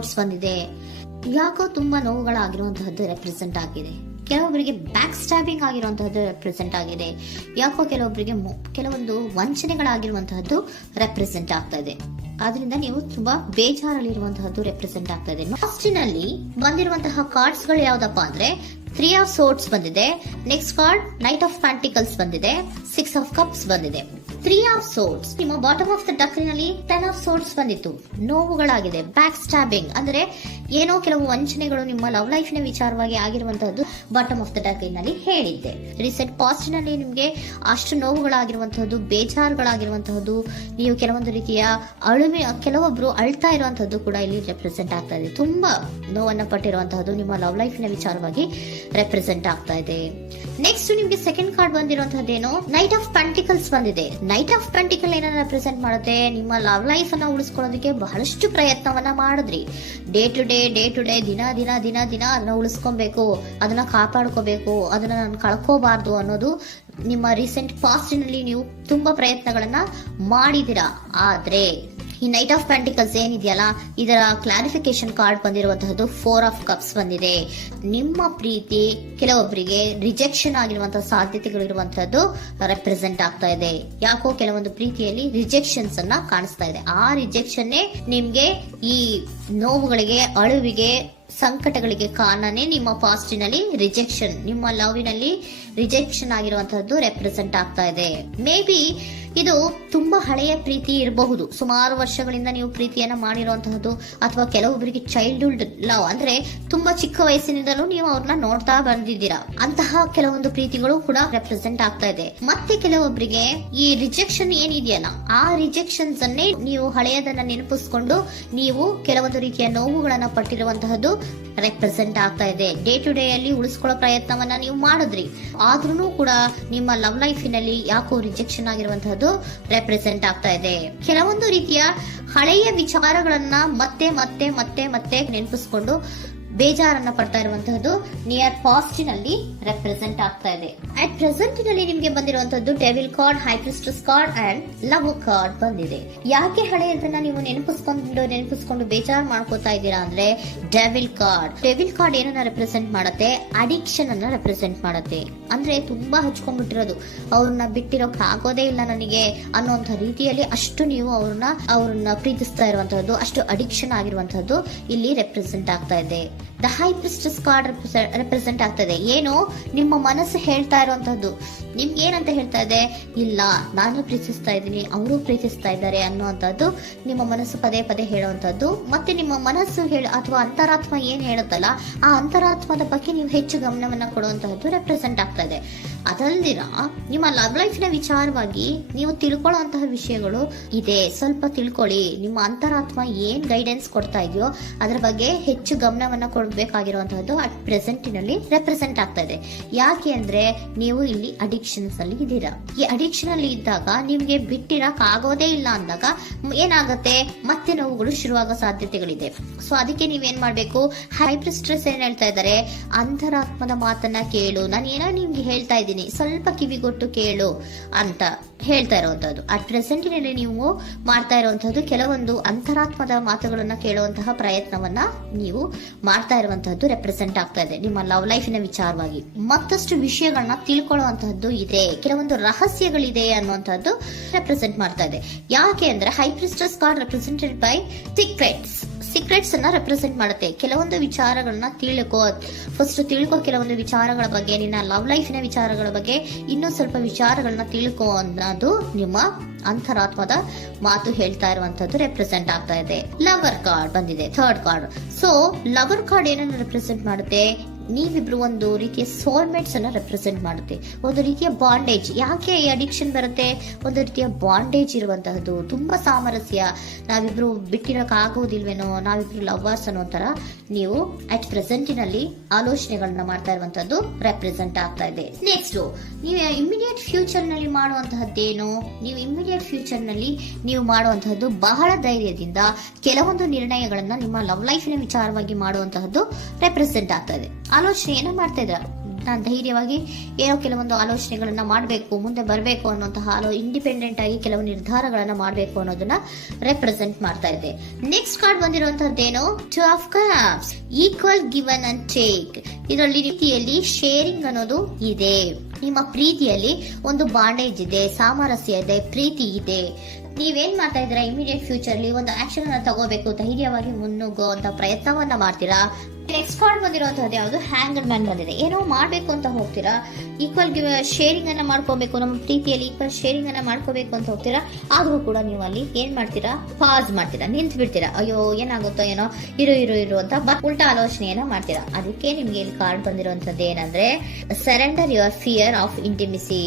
Sorts ಬಂದಿದೆ. ಯಾಕೋ ತುಂಬಾ ನೋವುಗಳಾಗಿರುವಂತಹದ್ದು ರೆಪ್ರೆಸೆಂಟ್ ಆಗಿದೆ. ಕೆಲವೊಬ್ಬರಿಗೆ ಬ್ಯಾಕ್ ಸ್ಟ್ಯಾಬಿಂಗ್ ಆಗಿರುವಂತಹದ್ದು ರೆಪ್ರೆಸೆಂಟ್ ಆಗಿದೆ. ಯಾಕೋ ಕೆಲವೊಬ್ಬರಿಗೆ ಕೆಲವೊಂದು ವಂಚನೆಗಳಾಗಿರುವಂತಹದ್ದು ರೆಪ್ರೆಸೆಂಟ್ ಆಗ್ತಾ ಇದೆ. ಆದ್ರಿಂದ ನೀವು ತುಂಬಾ ಬೇಜಾರಲ್ಲಿರುವಂತಹದ್ದು ರೆಪ್ರೆಸೆಂಟ್ ಆಗ್ತಾ ಇದೆ. ಲಾಸ್ಟಿನಲ್ಲಿ ಬಂದಿರುವಂತಹ ಕಾರ್ಡ್ಸ್ ಗಳು ಯಾವ್ದಪ್ಪ ಅಂದ್ರೆ 3 ಆಫ್ ಸೋರ್ಟ್ಸ್ ಬಂದಿದೆ. Next card knight of pentacles ಬಂದಿದೆ. 6 ಆಫ್ ಕಪ್ಸ್ ಬಂದಿದೆ. 3 ಆಫ್ ಸೋರ್ಟ್ಸ್ ನಿಮ್ಮ ಬಾಟಮ್ ಆಫ್ ದ ಡಕ್ನಲ್ಲಿ 10 ಆಫ್ ಸೋರ್ಟ್ಸ್ ಬಂದಿತ್ತು. ನೋವುಗಳಾಗಿದೆ, ಬ್ಯಾಕ್ ಸ್ಟ್ಯಾಬಿಂಗ್ ಅಂದ್ರೆ ಏನೋ ಕೆಲವು ವಂಚನೆಗಳು ನಿಮ್ಮ ಲವ್ ಲೈಫ್ ನ ವಿಚಾರವಾಗಿ ಆಗಿರುವಂತಹದ್ದು ಬಾಟಮ್ ಆಫ್ ದ ಡಕ್ನಲ್ಲಿ ಹೇಳಿದ್ದೆ. ರೀಸೆಂಟ್ ಪಾಸ್ಟ್ ನಲ್ಲಿ ನಿಮ್ಗೆ ಅಷ್ಟು ನೋವುಗಳಾಗಿರುವಂತಹದ್ದು, ಬೇಜಾರುಗಳಾಗಿರುವಂತಹದ್ದು, ನೀವು ಕೆಲವೊಂದು ರೀತಿಯ ಕೆಲವೊಬ್ರು ಅಳ್ತಾ ಇರುವಂತಹದ್ದು ಕೂಡ ಇಲ್ಲಿ ರೆಪ್ರೆಸೆಂಟ್ ಆಗ್ತಾ ಇದೆ. ತುಂಬಾ ನೋವನ್ನ ಪಟ್ಟಿರುವಂತಹದ್ದು ನಿಮ್ಮ ಲವ್ ಲೈಫ್ ನ ವಿಚಾರವಾಗಿ ರೆಪ್ರೆಸೆಂಟ್ ಆಗ್ತಾ ಇದೆ. ನೆಕ್ಸ್ಟ್ ನಿಮ್ಗೆ ಸೆಕೆಂಡ್ ಕಾರ್ಡ್ ಬಂದಿರುವಂತಹದ್ದೇನು ನೈಟ್ ಆಫ್ ಪೆಂಟಿಕಲ್ಸ್ ಬಂದಿದೆ. ನೈಟ್ ಆಫ್ ಪೆಂಟಿಕಲ್ ಏನನ್ನ ರೆಪ್ರೆಸೆಂಟ್ ಮಾಡುತ್ತೆ, ನಿಮ್ಮ ಲವ್ ಲೈಫ್ ಅನ್ನ ಉಳಿಸ್ಕೊಳ್ಳೋದಕ್ಕೆ ಬಹಳಷ್ಟು ಪ್ರಯತ್ನವನ್ನ ಮಾಡಿದ್ರಿ. ಡೇ ಟು ಡೇ ದಿನ ಅದನ್ನ ಉಳಿಸ್ಕೊಬೇಕು, ಅದನ್ನ ಕಾಪಾಡ್ಕೋಬೇಕು, ಅದನ್ನ ನಾನು ಕಳ್ಕೋಬಾರ್ದು ಅನ್ನೋದು ನಿಮ್ಮ ರೀಸೆಂಟ್ ಪಾಸ್ಟ್ ನಲ್ಲಿ ನೀವು ತುಂಬಾ ಪ್ರಯತ್ನಗಳನ್ನ ಮಾಡಿದಿರಾ. ಆದ್ರೆ ಈ ನೈಟ್ ಆಫ್ ಪ್ಯಾಂಟಿಕಲ್ಸ್ ಏನಿದೆಯಲ್ಲ, ಇದರ ಕ್ಲಾರಿಫಿಕೇಶನ್ ಕಾರ್ಡ್ ಬಂದಿರುವಂತಹದ್ದು 4 ಆಫ್ ಕಪ್ಸ್ ಬಂದಿದೆ. ನಿಮ್ಮ ಪ್ರೀತಿ ಕೆಲವೊಬ್ಬರಿಗೆ ರಿಜೆಕ್ಷನ್ ಆಗಿರುವಂತಹ ಸಾಧ್ಯತೆಗಳು ಇರುವಂತಹದ್ದು ರೆಪ್ರೆಸೆಂಟ್ ಆಗ್ತಾ ಇದೆ. ಯಾಕೋ ಕೆಲವೊಂದು ಪ್ರೀತಿಯಲ್ಲಿ ರಿಜೆಕ್ಷನ್ಸ್ ಅನ್ನ ಕಾಣಿಸ್ತಾ ಇದೆ. ಆ ರಿಜೆಕ್ಷನ್ ನಿಮ್ಗೆ ಈ ನೋವುಗಳಿಗೆ, ಅಳುವಿಗೆ, ಸಂಕಟಗಳಿಗೆ ಕಾರಣನೇ ನಿಮ್ಮ ಪಾಸ್ಟಿನಲ್ಲಿ ರಿಜೆಕ್ಷನ್, ನಿಮ್ಮ ಲವ್ನಲ್ಲಿ ರಿಜೆಕ್ಷನ್ ಆಗಿರುವಂತಹದ್ದು ರೆಪ್ರೆಸೆಂಟ್ ಆಗ್ತಾ ಇದೆ. ಮೇ ಬಿ ಇದು ತುಂಬಾ ಹಳೆಯ ಪ್ರೀತಿ ಇರಬಹುದು. ಸುಮಾರು ವರ್ಷಗಳಿಂದ ನೀವು ಪ್ರೀತಿಯನ್ನ ಮಾಡಿರುವಂತಹದ್ದು, ಅಥವಾ ಕೆಲವೊಬ್ಬರಿಗೆ ಚೈಲ್ಡ್ಹುಡ್ ಲವ್ ಅಂದ್ರೆ ತುಂಬಾ ಚಿಕ್ಕ ವಯಸ್ಸಿನಿಂದಲೂ ನೀವು ಅವ್ರನ್ನ ನೋಡ್ತಾ ಬಂದಿದ್ದೀರಾ. ಅಂತಹ ಕೆಲವೊಂದು ಪ್ರೀತಿಗಳು ಕೂಡ ರೆಪ್ರೆಸೆಂಟ್ ಆಗ್ತಾ ಇದೆ. ಮತ್ತೆ ಕೆಲವೊಬ್ಬರಿಗೆ ಈ ರಿಜೆಕ್ಷನ್ ಏನಿದೆಯಲ್ಲ, ಆ ರಿಜೆಕ್ಷನ್ಸ್ ಅನ್ನೇ ನೀವು ಹಳೆಯದನ್ನ ನೆನಪಿಸ್ಕೊಂಡು ನೀವು ಕೆಲವೊಂದು ರೀತಿಯ ನೋವುಗಳನ್ನ ಪಟ್ಟಿರುವಂತಹದ್ದು ರೆಪ್ರೆಸೆಂಟ್ ಆಗ್ತಾ ಇದೆ. ಡೇ ಟು ಡೇ ಅಲ್ಲಿ ಉಳಿಸ್ಕೊಳ್ಳೋ ಪ್ರಯತ್ನವನ್ನ ನೀವು ಮಾಡಿದ್ರಿ, ಆದ್ರೂ ಕೂಡ ನಿಮ್ಮ ಲವ್ ಲೈಫಿನಲ್ಲಿ ಯಾಕೋ ರಿಜೆಕ್ಷನ್ ಆಗಿರುವಂತಹದ್ದು ರೆಪ್ರೆಸೆಂಟ್ ಆಗ್ತಾ ಇದೆ. ಕೆಲವೊಂದು ರೀತಿಯ ಹಳೆಯ ವಿಚಾರಗಳನ್ನ ಮತ್ತೆ ಮತ್ತೆ ಮತ್ತೆ ಮತ್ತೆ ನೆನಪಿಸ್ಕೊಂಡು ಬೇಜಾರನ್ನ ಪಡ್ತಾ ಇರುವಂತಹದ್ದು ನಿಯರ್ ಪಾಸ್ಟಿನಲ್ಲಿ ರೆಪ್ರೆಸೆಂಟ್ ಆಗ್ತಾ ಇದೆ. ಅಟ್ ಪ್ರೆಸೆಂಟ್ ನಲ್ಲಿ ನಿಮ್ಗೆ ಬಂದಿರುವಂತಹದ್ದು devil card, high priestess card and love card ಬಂದಿದೆ. ಯಾಕೆ ಹಳೆಯದನ್ನ ನೀವು ನೆನಪಿಸ್ಕೊಂಡು ಬೇಜಾರು ಮಾಡ್ಕೋತಾ ಇದ್ದೀರಾ ಅಂದ್ರೆ, ಡೆವಿಲ್ ಕಾರ್ಡ್ ಏನನ್ನ ರೆಪ್ರೆಸೆಂಟ್ ಮಾಡುತ್ತೆ, ಅಡಿಕ್ಷನ್ ಅನ್ನ ರೆಪ್ರೆಸೆಂಟ್ ಮಾಡುತ್ತೆ. ಅಂದ್ರೆ ತುಂಬಾ ಹಚ್ಕೊಂಡ್ಬಿಟ್ಟಿರೋದು, ಅವ್ರನ್ನ ಬಿಟ್ಟಿರೋಕ್ ಆಗೋದೇ ಇಲ್ಲ ನನಗೆ ಅನ್ನುವಂತ ರೀತಿಯಲ್ಲಿ ಅಷ್ಟು ನೀವು ಅವ್ರನ್ನ ಪ್ರೀತಿಸ್ತಾ ಇರುವಂತಹದ್ದು, ಅಷ್ಟು ಅಡಿಕ್ಷನ್ ಆಗಿರುವಂತಹದ್ದು ಇಲ್ಲಿ ರೆಪ್ರೆಸೆಂಟ್ ಆಗ್ತಾ ಇದೆ. The high priestess card represent ಆಗ್ತದೆ. ಏನು ನಿಮ್ಮ ಮನಸ್ಸು ಹೇಳ್ತಾ ಇರುವಂತಹದ್ದು, ನಿಮ್ಗೆ ಏನಂತ ಹೇಳ್ತಾ ಇದೆ, ಇಲ್ಲ ನಾನು ಪ್ರೀತಿಸ್ತಾ ಇದ್ದೀನಿ, ಅವರು ಪ್ರೀತಿಸ್ತಾ ಇದ್ದಾರೆ ಅನ್ನುವಂಥದ್ದು ನಿಮ್ಮ ಮನಸ್ಸು ಪದೇ ಪದೇ ಹೇಳುವಂತದ್ದು. ಮತ್ತೆ ನಿಮ್ಮ ಮನಸ್ಸು ಅಥವಾ ಅಂತರಾತ್ಮ ಏನ್ ಹೇಳುತ್ತಲ್ಲ, ಆ ಅಂತರಾತ್ಮದ ಬಗ್ಗೆ ನೀವು ಹೆಚ್ಚು ಗಮನವನ್ನ ಕೊಡುವಂತಹದ್ದು ರೆಪ್ರೆಸೆಂಟ್ ಆಗ್ತಾ ಇದೆ. ಅದಲ್ದಿರ ನಿಮ್ಮ ಲವ್ ಲೈಫ್ ನ ವಿಚಾರವಾಗಿ ನೀವು ತಿಳ್ಕೊಳ್ಳುವಂತಹ ವಿಷಯಗಳು ಇದೆ. ಸ್ವಲ್ಪ ತಿಳ್ಕೊಳ್ಳಿ. ನಿಮ್ಮ ಅಂತರಾತ್ಮ ಏನ್ ಗೈಡೆನ್ಸ್ ಕೊಡ್ತಾ ಇದೆಯೋ ಅದರ ಬಗ್ಗೆ ಹೆಚ್ಚು ಗಮನವನ್ನ ಕೊಡಬೇಕಾಗಿರುವಂತಹದ್ದು ಅಟ್ ಪ್ರೆಸೆಂಟಿನಲ್ಲಿ ರೆಪ್ರೆಸೆಂಟ್ ಆಗ್ತಾ ಇದೆ. ಯಾಕೆ ಅಂದ್ರೆ ನೀವು ಇಲ್ಲಿ ಅಡಿಕ್ಷನ್ಸ್ ಅಲ್ಲಿ ಇದ್ದೀರಾ. ಈ ಅಡಿಕ್ಷನ್ ಅಲ್ಲಿ ಇದ್ದಾಗ ನಿಮ್ಗೆ ಬಿಟ್ಟಿರಕ್ ಆಗೋದೇ ಇಲ್ಲ ಅಂದಾಗ ಏನಾಗುತ್ತೆ, ಮತ್ತೆ ನೋವುಗಳು ಶುರುವಾಗೋ ಸಾಧ್ಯತೆಗಳಿದೆ. ಸೊ ಅದಕ್ಕೆ ನೀವೇನ್ ಮಾಡ್ಬೇಕು, ಹೈ ಪ್ರಿಸ್ಟೆಸ್ ಏನ್ ಹೇಳ್ತಾ ಇದ್ದಾರೆ, ಅಂತರಾತ್ಮದ ಮಾತನ್ನ ಕೇಳು, ನಾನು ಏನೋ ನಿಮ್ಗೆ ಹೇಳ್ತಾ ಇದ್ದೀನಿ, ಸ್ವಲ್ಪ ಕಿವಿಗೊಟ್ಟು ಕೇಳು ಅಂತ ಹೇಳ್ತಾ ಇರುವಂತದ್ದು. ಅಟ್ ಪ್ರೆಸೆಂಟಿನಲ್ಲಿ ನೀವು ಮಾಡ್ತಾ ಇರುವಂತದ್ದು ಕೆಲವೊಂದು ಅಂತರಾತ್ಮದ ಮಾತುಗಳನ್ನ ಕೇಳುವಂತಹ ಪ್ರಯತ್ನವನ್ನ ನೀವು ಮಾಡ್ತಾ ಇರುವಂತಹದ್ದು ರೆಪ್ರೆಸೆಂಟ್ ಆಗ್ತಾ ಇದೆ. ನಿಮ್ಮ ಲವ್ ಲೈಫಿನ ವಿಚಾರವಾಗಿ ಮತ್ತಷ್ಟು ವಿಷಯಗಳನ್ನ ತಿಳ್ಕೊಳ್ಳುವಂತಹದ್ದು ಇದೆ, ಕೆಲವೊಂದು ರಹಸ್ಯಗಳಿದೆ ಅನ್ನುವಂಥದ್ದು ರೆಪ್ರೆಸೆಂಟ್ ಮಾಡ್ತಾ ಇದೆ. ಯಾಕೆ ಅಂದ್ರೆ high priestess card represented by secrets ಅನ್ನ ರೆಪ್ರೆಸೆಂಟ್ ಮಾಡುತ್ತೆ. ಕೆಲವೊಂದು ವಿಚಾರಗಳನ್ನ ತಿಳ್ಕೊ ಕೆಲವೊಂದು ವಿಚಾರಗಳ ಬಗ್ಗೆ, ನಿನ್ನ ಲವ್ ಲೈಫಿನ ವಿಚಾರಗಳ ಬಗ್ಗೆ ಇನ್ನೂ ಸ್ವಲ್ಪ ವಿಚಾರಗಳನ್ನ ತಿಳ್ಕೊ ಅನ್ನೋದು ನಿಮ್ಮ ಅಂತರಾತ್ಮದ ಮಾತು ಹೇಳ್ತಾ ಇರುವಂತದ್ದು ರೆಪ್ರೆಸೆಂಟ್ ಆಗ್ತಾ ಇದೆ. ಲವರ್ ಕಾರ್ಡ್ ಬಂದಿದೆ, third card. So lover card ಏನನ್ನು ರೆಪ್ರೆಸೆಂಟ್ ಮಾಡುತ್ತೆ, ನೀವಿಬ್ರು ಒಂದು ರೀತಿಯ ಸೋಲ್ಮೇಟ್ಸ್ ಅನ್ನ ರೆಪ್ರೆಸೆಂಟ್ ಮಾಡುತ್ತೆ, ಒಂದು ರೀತಿಯ ಬಾಂಡೇಜ್. ಯಾಕೆ ಈ ಅಡಿಕ್ಷನ್ ಬರುತ್ತೆ, ಒಂದು ರೀತಿಯ ಬಾಂಡೇಜ್ ಇರುವಂತಹದ್ದು, ತುಂಬಾ ಸಾಮರಸ್ಯ, ನಾವಿಬ್ರು ಬಿಟ್ಟಿರಕ್ ಆಗೋದಿಲ್ವೇನೋ, ನಾವಿಬ್ರು ಲವರ್ಸ್ ಅನ್ನೋ ತರ ನೀವು ಅಟ್ ಪ್ರೆಸೆಂಟಿನಲ್ಲಿ ಆಲೋಚನೆಗಳನ್ನ ಮಾಡ್ತಾ ಇರುವಂತದ್ದು ರೆಪ್ರೆಸೆಂಟ್ ಆಗ್ತಾ ಇದೆ. ನೆಕ್ಸ್ಟ್ ನೀವು ಇಮಿಡಿಯೇಟ್ ಫ್ಯೂಚರ್ ನಲ್ಲಿ ಮಾಡುವಂತಹದ್ದೇನು, ನೀವು ಇಮಿಡಿಯೇಟ್ ಫ್ಯೂಚರ್ ನಲ್ಲಿ ನೀವು ಮಾಡುವಂತಹದ್ದು ಬಹಳ ಧೈರ್ಯದಿಂದ ಕೆಲವೊಂದು ನಿರ್ಣಯಗಳನ್ನ ನಿಮ್ಮ ಲವ್ ಲೈಫಿನ ವಿಚಾರವಾಗಿ ಮಾಡುವಂತಹದ್ದು ರೆಪ್ರೆಸೆಂಟ್ ಆಗ್ತಾ ಇದೆ. ಆಲೋಚನೆ ಏನ ಮಾಡ್ತಾ ಇದ್ರ, ನಾನು ಧೈರ್ಯವಾಗಿ ಏನೋ ಕೆಲವೊಂದು ಆಲೋಚನೆಗಳನ್ನ ಮಾಡಬೇಕು, ಮುಂದೆ ಬರಬೇಕು ಅನ್ನುವಂತಹ ಇಂಡಿಪೆಂಡೆಂಟ್ ಆಗಿ ಕೆಲವು ನಿರ್ಧಾರಗಳನ್ನ ಮಾಡಬೇಕು ಅನ್ನೋದನ್ನ ರೆಪ್ರೆಸೆಂಟ್ ಮಾಡ್ತಾ ಇದೆ. ನೆಕ್ಸ್ಟ್ ಕಾರ್ಡ್ ಬಂದಿರುವಂತಹದ್ದೇನು, two of cups, equal given and take. ಇದರಲ್ಲಿ ರೀತಿಯಲ್ಲಿ ಶೇರಿಂಗ್ ಅನ್ನೋದು ಇದೆ. ನಿಮ್ಮ ಪ್ರೀತಿಯಲ್ಲಿ ಒಂದು ಬಾಂಡೇಜ್ ಇದೆ, ಸಾಮರಸ್ಯ ಇದೆ, ಪ್ರೀತಿ ಇದೆ. ನೀವೇನ್ ಮಾಡ್ತಾ ಇದ್ದೀರಾ, ಇಮಿಡಿಯೇಟ್ ಫ್ಯೂಚರ್ ಅಲ್ಲಿ ಒಂದು ಆಕ್ಷನ್ ಅನ್ನ ತಗೋಬೇಕು, ಧೈರ್ಯವಾಗಿ ಮುನ್ನುಗ್ಗುವಂತ ಪ್ರಯತ್ನವನ್ನ ಮಾಡ್ತೀರಾ. ನೆಕ್ಸ್ಟ್ ಕಾರ್ಡ್ ಬಂದಿರುವಂತಹದ್ದು ಯಾವುದು, ಹ್ಯಾಂಗರ್ ಮ್ಯಾನ್ ಬಂದಿದೆ. ಏನೋ ಮಾಡ್ಬೇಕು ಅಂತ ಹೋಗ್ತೀರಾ, ಈಕ್ವಲ್ ಶೇರಿಂಗ್ ಅನ್ನ ಮಾಡ್ಕೋಬೇಕು, ನಮ್ಮ ಪ್ರೀತಿಯಲ್ಲಿ ಈಕ್ವಲ್ ಶೇರಿಂಗ್ ಅನ್ನ ಮಾಡ್ಕೋಬೇಕು ಅಂತ ಹೋಗ್ತೀರಾ. ಆದ್ರೂ ಕೂಡ ನೀವು ಅಲ್ಲಿ ಏನ್ ಮಾಡ್ತೀರಾ, ಪಾಸ್ ಮಾಡ್ತೀರಾ, ನಿಂತು ಬಿಡ್ತೀರಾ. ಅಯ್ಯೋ ಏನಾಗುತ್ತೋ ಏನೋ, ಇರು ಅಂತ ಉಲ್ಟಾ ಆಲೋಚನೆಯನ್ನ ಮಾಡ್ತೀರಾ. ಅದಕ್ಕೆ ನಿಮ್ಗೆ ಇಲ್ಲಿ ಕಾರ್ಡ್ ಬಂದಿರುವಂತದ್ದು ಏನಂದ್ರೆ, surrender your fear of intimacy.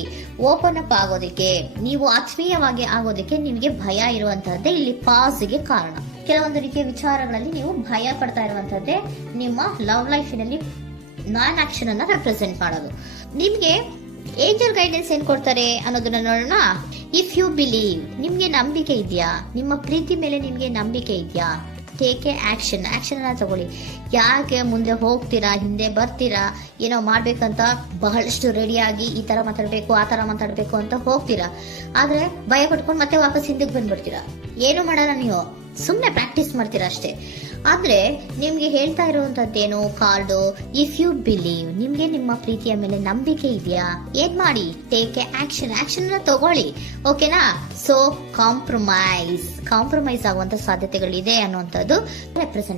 Open up ಆಗೋದಕ್ಕೆ, ನೀವು ಆತ್ಮೀಯವಾಗಿ ಆಗೋದಕ್ಕೆ ನಿಮ್ಗೆ ಭಯ ಇರುವಂತಹದ್ದೇ ಇಲ್ಲಿ ಪಾಸ್ಗೆ ಕಾರಣ. ಕೆಲವೊಂದು ರೀತಿಯ ವಿಚಾರಗಳಲ್ಲಿ ನೀವು ಭಯ ಪಡ್ತಾ ಇರುವಂತದ್ದೇ ನಿಮ್ಮ ಲವ್ ಲೈಫಿನಲ್ಲಿ ನಾನ್ ಆಕ್ಷನ್ ಅನ್ನ ರೆಪ್ರೆಸೆಂಟ್ ಮಾಡೋದು. ನಿಮ್ಗೆ ಏಂಜಲ್ ಗೈಡೆನ್ಸ್ ಏನ್ ಕೊಡ್ತಾರೆ ಅನ್ನೋದನ್ನ ನೋಡೋಣ. ಇಫ್ ಯು ಬಿಲೀವ್, ನಿಮ್ಗೆ ನಂಬಿಕೆ ಇದೆಯಾ, ನಿಮ್ಮ ಪ್ರೀತಿ ಮೇಲೆ ನಿಮ್ಗೆ ನಂಬಿಕೆ ಇದೆಯಾ, ಟೇಕ್ ಎ ಆಕ್ಷನ್ ಅನ್ನ ತಗೊಳ್ಳಿ. ಯಾಕೆ ಮುಂದೆ ಹೋಗ್ತೀರಾ, ಹಿಂದೆ ಬರ್ತೀರಾ, ಏನೋ ಮಾಡ್ಬೇಕಂತ ಬಹಳಷ್ಟು ರೆಡಿಯಾಗಿ ಈ ತರ ಮಾತಾಡ್ಬೇಕು, ಆ ತರ ಮಾತಾಡ್ಬೇಕು ಅಂತ ಹೋಗ್ತೀರಾ. ಆದ್ರೆ ಭಯ ಪಟ್ಕೊಂಡು ಮತ್ತೆ ವಾಪಸ್ ಹಿಂದಕ್ಕೆ ಬಂದ್ಬಿಡ್ತೀರಾ. ಏನು ಮಾಡಲ್ಲ, ನೀವು ಸುಮ್ನೆ ಪ್ರಾಕ್ಟೀಸ್ ಮಾಡ್ತೀರಾ ಅಷ್ಟೇ. ಆದ್ರೆ ನಿಮ್ಗೆ ಹೇಳ್ತಾ ಇರುವಂತದ್ದೇನು ಕಾರ್ಡು, ಇಫ್ ಯು ಬಿಲೀವ್, ನಿಮ್ಗೆ ನಿಮ್ಮ ಪ್ರೀತಿಯ ಮೇಲೆ ನಂಬಿಕೆ ಇದೆಯಾ, ಏನ್ ಮಾಡಿ, ಟೇಕ್ ಎ ಆಕ್ಷನ್ ಅನ್ನ ತಗೊಳ್ಳಿ. ಓಕೆನಾ? ಸೊ ಕಾಂಪ್ರಮೈಸ್ ಆಗುವಂತ ಸಾಧ್ಯತೆಗಳಿದೆ ಅನ್ನುವಂಥದ್ದು ರೆಪ್ರೆಸೆಂಟ್